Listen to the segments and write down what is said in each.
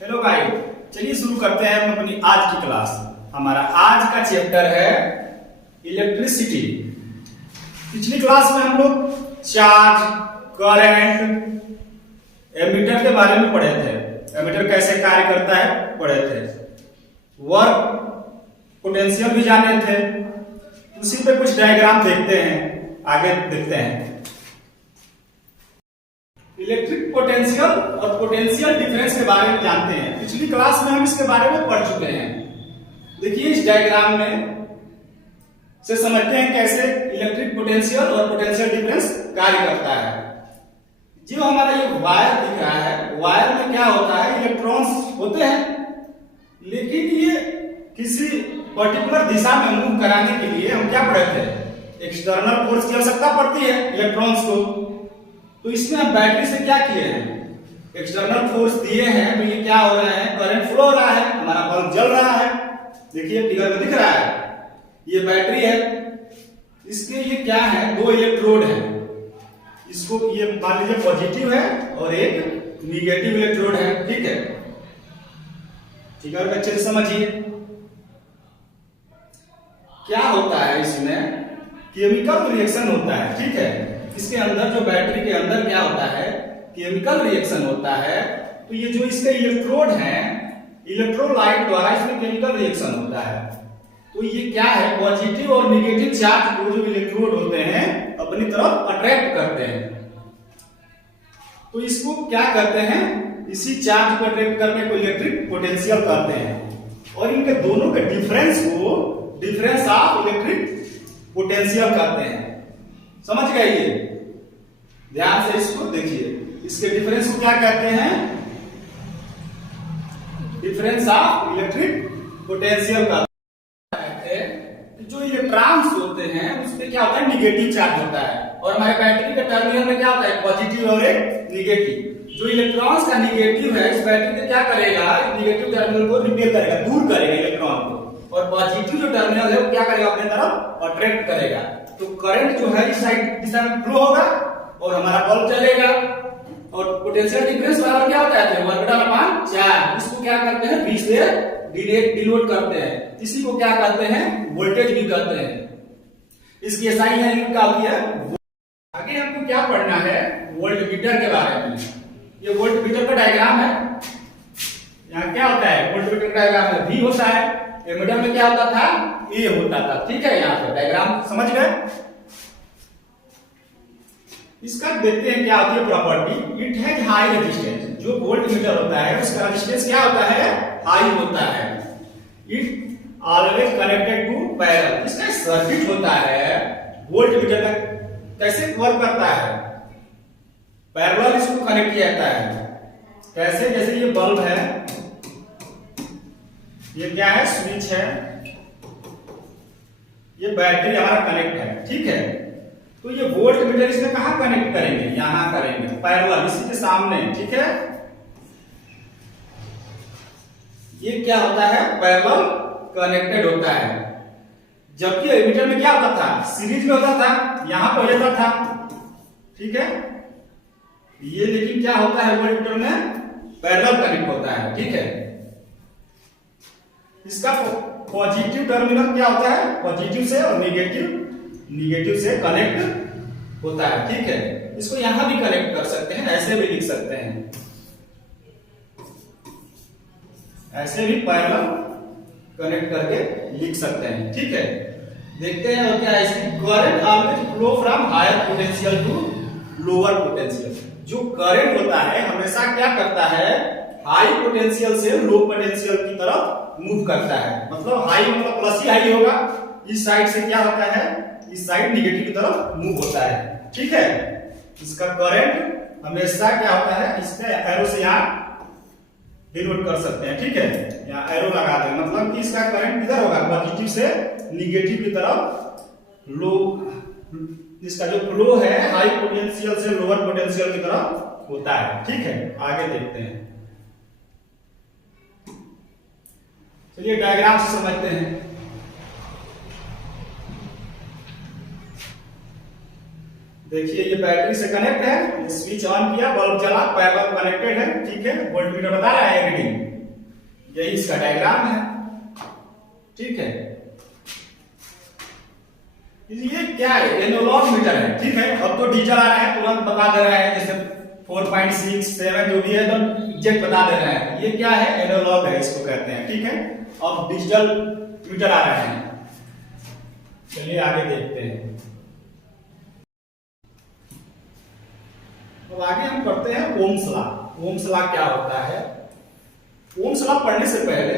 Hello guys, चलिए शुरू करते हैं हम अपनी आज की क्लास। हमारा आज का चैप्टर है इलेक्ट्रिसिटी। पिछली क्लास में हम लोग चार्ज, करंट, एमीटर के बारे में पढ़े थे। एमीटर कैसे कार्य करता है पढ़े थे। वर्क, पोटेंशियल भी जाने थे। उसी पे कुछ डायग्राम देखते हैं, आगे देखते हैं। इलेक्ट्रिक पोटेंशियल और पोटेंशियल डिफरेंस के बारे में जानते हैं। पिछली क्लास में हम इसके बारे में पढ़ चुके हैं। देखिए इस डायग्राम में से समझते हैं कैसे इलेक्ट्रिक पोटेंशियल और पोटेंशियल डिफरेंस कार्य करता है। जो हमारा ये वायर दिख रहा है, वायर में क्या होता है, इलेक्ट्रॉन्स होते हैं, लेकिन ये किसी पर्टिकुलर दिशा में मूव कराने के लिए हम क्या पढ़े थे, एक्सटर्नल फोर्स की आवश्यकता पड़ती है इलेक्ट्रॉन्स को। तो इसमें हम बैटरी से क्या किए हैं, एक्सटर्नल फोर्स दिए हैं, तो ये क्या हो रहा है, करंट फ्लो हो रहा है, हमारा बल्ब जल रहा है। देखिए फिगर में दिख रहा है, ये बैटरी है, इसके ये क्या है, दो इलेक्ट्रोड है। इसको ये मान लीजिए पॉजिटिव है और एक निगेटिव इलेक्ट्रोड है। ठीक है, फिगर में अच्छे से समझिए क्या होता है। इसमें केमिकल रिएक्शन होता है। ठीक है, इसके अंदर जो बैटरी के अंदर क्या होता है, केमिकल रिएक्शन होता है। तो ये जो इसके इलेक्ट्रोड हैं, इलेक्ट्रोलाइट द्वारा इसमें केमिकल रिएक्शन होता है। तो ये क्या है, पॉजिटिव और नेगेटिव चार्ज को जो इलेक्ट्रोड होते हैं अपनी तरफ अट्रैक्ट करते हैं। तो इसको क्या करते हैं, इसी चार्ज को अट्रैक्ट करने को इलेक्ट्रिक पोटेंशियल कहते हैं। और इनके दोनों के डिफरेंस को डिफरेंस ऑफ इलेक्ट्रिक पोटेंशियल कहते हैं। समझ गए, ये ध्यान से इसको देखिए। इसके डिफरेंस को क्या कहते हैं, डिफरेंस ऑफ इलेक्ट्रिक पोटेंशियल का। जो इलेक्ट्रॉन्स होते हैं उसमें क्या होता है, निगेटिव चार्ज होता है, और हमारे बैटरी के टर्मिनल में क्या होता है, पॉजिटिव और एक निगेटिव। जो इलेक्ट्रॉन्स का निगेटिव है, इस बैटरी में क्या करेगा, निगेटिव टर्मिनल को रिपेल करेगा, दूर करेगा इलेक्ट्रॉन को, और पॉजिटिव जो टर्मिनल है वो क्या करेगा, अपने तरफ अट्रैक्ट करेगा। तो करंट जो है इस साइड दिशा में फ्लो होगा और हमारा बल्ब चलेगा। और पोटेंशियल डिफरेंस बराबर क्या होता है, 1/4। इसको क्या करते हैं, V से डिनोट करते हैं। इसी को क्या कहते हैं, वोल्टेज भी कहते हैं। इसकी एसआई यूनिट क्या होती है। आगे हमको क्या पढ़ना है, वोल्टमीटर के बारे में। ये वोल्टमीटर का डायग्राम है। यहाँ क्या होता है, वोल्टमीटर का डायग्राम में V होता है, एमीटर में क्या होता था, A होता था। ठीक है, यहाँ पे डायग्राम समझ गए। इसका देखते हैं क्या होती है property. It has high resistance. जो वोल्टमीटर होता है उसका रेजिस्टेंस क्या होता है, हाई होता है। It always connected to parallel. इसका सर्किट होता है वोल्टमीटर का कैसे वर्क करता है, पैरेलल इसको कनेक्ट किया जाता है। कैसे, जैसे ये बल्ब है, ये क्या है, स्विच है, ये बैटरी हमारा कनेक्ट है। ठीक है, तो ये वोल्टमीटर इसमें कहां कनेक्ट करेंगे, यहां करेंगे, पैरेलल इसी के सामने। ठीक है, ये क्या होता है, पैरेलल कनेक्टेड होता है। जबकि एमीटर में क्या होता था, सीरीज में होता था, यहां पे हो जाता था। ठीक है, ये लेकिन क्या होता है, वोल्टमीटर में पैरेलल कनेक्ट होता है। ठीक है, इसका पॉजिटिव टर्मिनल क्या होता है, पॉजिटिव से, और निगेटिव से कनेक्ट होता है। ठीक है, इसको यहां भी कनेक्ट कर सकते हैं, ऐसे भी लिख सकते हैं, ऐसे भी पैरेलल कनेक्ट करके लिख सकते हैं। ठीक है, देखते हैं और क्या है, इसकी current always flow from higher potential to lower potential. जो करंट होता है हमेशा क्या करता है, हाई पोटेंशियल से लो पोटेंशियल की तरफ मूव करता है। मतलब हाई मतलब प्लस ही हाई होगा, इस साइड से क्या होता है, इस साइड निगेटिव की तरफ मूव होता है। ठीक है, इसका करंट हमेशा क्या होता है, इसके एरो से यहाँ डिनोट कर सकते हैं। ठीक है, यहाँ एरो लगा दें, मतलब कि इसका करंट किधर होगा, पॉजिटिव से निगेटिव की तरफ लो। इसका जो फ्लो है हाई पोटेंशियल से लोअर पोटेंशियल की तरफ होता है। ठीक है, आगे देखते हैं। चलिए डायग्राम से समझते हैं। देखिए ये बैटरी से कनेक्ट है, स्विच ऑन किया, बल्ब जला, पैरेलल कनेक्टेड है। ठीक है, वोल्टमीटर बता रहा है रीडिंग। यही इसका डायग्राम है, ठीक है। ये क्या है, एनालॉग मीटर है, ठीक है। अब तो डिजिटल आ रहा है, तुरंत बता दे रहा है, जैसे 4.6, 7 जो भी है तो एग्जैक्ट बता दे रहा है। ये क्या है, एनालॉग है, इसको कहते हैं, ठीक है। अब डिजिटल मीटर आ रहे हैं, चलिए आगे देखते हैं। तो आगे हम पढ़ते हैं ओम्स लॉ। ओम्स लॉ क्या होता है? ओम्स लॉ पढ़ने से पहले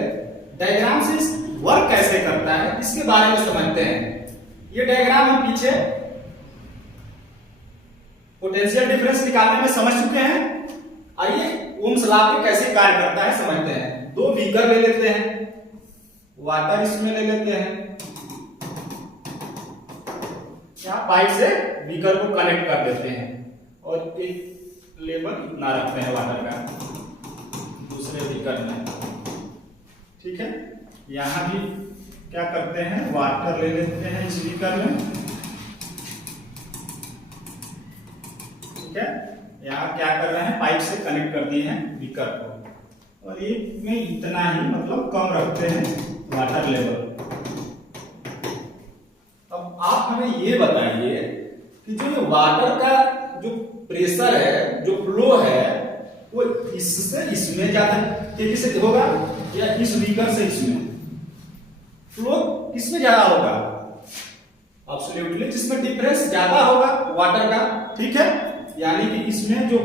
डायग्राम से वर्क कैसे करता है इसके बारे में समझते हैं। ये डायग्राम हम पीछे पोटेंशियल डिफरेंस निकालने में समझ चुके हैं। आइए ओम्स लॉ पे कैसे कार्य करता है समझते हैं। दो बीकर ले लेते हैं, वाटर इसमें ले लेते हैं, यहाँ पाइप से बीकर को कनेक्ट कर देते हैं और एक लेवल इतना रखते हैं वाटर का दूसरे बीकर में, ठीक है। यहाँ भी क्या करते हैं, वाटर ले लेते हैं इस बीकर में, ठीक है। यहाँ क्या कर रहे हैं, पाइप से कनेक्ट कर दिए हैं बीकर को, और ये में इतना ही मतलब कम रखते हैं वाटर लेवल। अब आप हमें ये बताइए कि जो ये वाटर का जो प्रेशर है, जो फ्लो है, वो इससे इसमें ज्यादा तेजी से होगा या इस बीकर से इसमें? फ्लो किसमें ज्यादा होगा? एब्सोल्युटली जिसमें डिफरेंस ज्यादा होगा वाटर का, ठीक है। यानी कि इसमें जो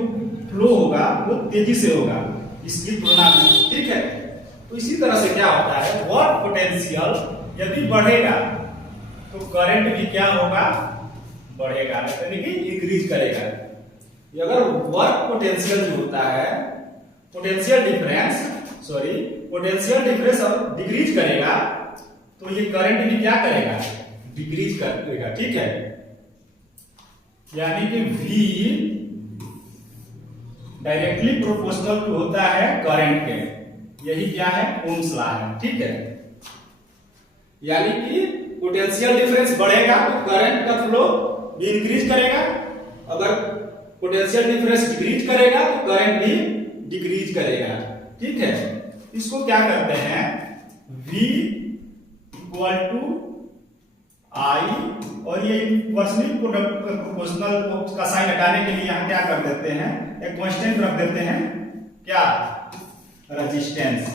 फ्लो होगा वो तेजी से होगा इसकी तुलना में, ठीक है। तो इसी तरह से क्या होता है, वर्क पोटेंशियल यदि बढ़ेगा तो करंट भी क्या होगा, बढ़ेगा, यानी कि इंक्रीज करेगा। अगर वर्क पोटेंशियल जो होता है, पोटेंशियल डिफरेंस और डिक्रीज करेगा तो ये करंट भी क्या करेगा, डिक्रीज करेगा, ठीक है। यानी कि V डायरेक्टली प्रोपोर्शनल होता है करंट के, यही क्या है, ओम्स लॉ है, ठीक है। यानी कि पोटेंशियल डिफरेंस बढ़ेगा तो करंट का फ्लो भी इंक्रीज करेगा, अगर पोटेंशियल डिफरेंस डिक्रीज करेगा तो करंट भी डिक्रीज करेगा, ठीक है। इसको क्या करते हैं, V इक्वल टू I, और ये इनवर्सली प्रोपोर्शनल का साइन हटाने के लिए यहाँ क्या कर देते हैं, एक कांस्टेंट रख देते हैं, क्या, रेजिस्टेंस,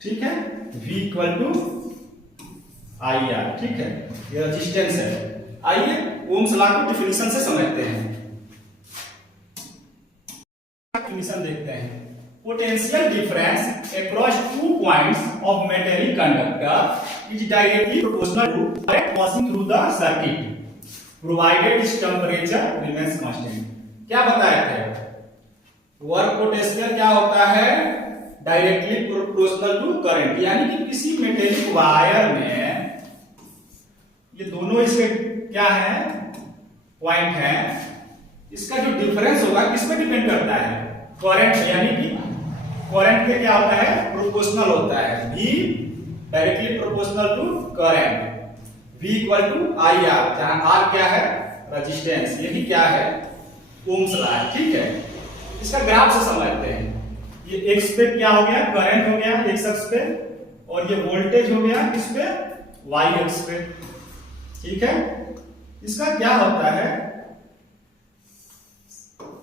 ठीक है। V इक्वल टू IR, ठीक है, ये रेजिस्टेंस है। आइए ओम्स लॉ को डेफिनेशन से समझते हैं। डेफिनेशन देखते हैं। Potential difference across two points of material conductor is directly proportional to current passing through the circuit provided its temperature remains constant. क्या बताए थे, वर्क पोटेंशियल क्या होता है, डायरेक्टली प्रोपोर्शनल टू करंट, यानी कि किसी मेटेलिक वायर में ये दोनों इसके क्या है, पॉइंट है, इसका जो डिफरेंस होगा किस पे डिपेंड करता है, करंट, यानी कि करंट के क्या होता है, प्रोपोर्शनल होता है। V directly proportional to current, V equal to IR, जहां R क्या है, रेजिस्टेंस, यही क्या है, ओम्स लॉ है, ठीक है। इसका ग्राफ से समझते हैं। ये एक्स पे क्या हो गया, करंट हो गया एक्स एक्स पे, और ये वोल्टेज हो गया किस पे, वाई एक्स पे, ठीक है। इसका क्या होता है,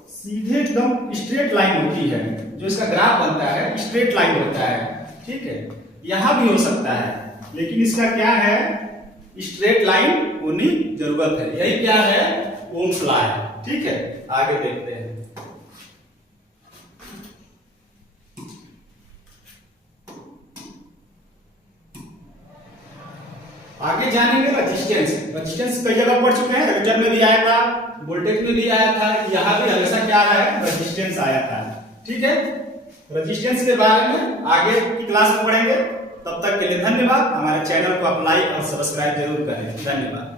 सीधे एकदम स्ट्रेट लाइन होती है, जो इसका ग्राफ बनता है स्ट्रेट लाइन होता है, ठीक है। यहां भी हो सकता है, लेकिन इसका क्या है, स्ट्रेट लाइन होनी जरूरत है, यही क्या है, ओम्स लॉ है, ठीक है। आगे देखते हैं। आगे जानेंगे रेजिस्टेंस कई जगह पढ़ चुके हैं, रेगुलेटर में भी आया था, वोल्टेज में भी आया था, यहाँ भी हमेशा क्या आया है, रेजिस्टेंस आया था, ठीक है। रेजिस्टेंस के बारे में आगे की क्लास में पढ़ेंगे। तब तक के लिए धन्यवाद। हमारे चैनल को आप लाइक और सब्सक्राइब जरूर करें। धन्यवाद।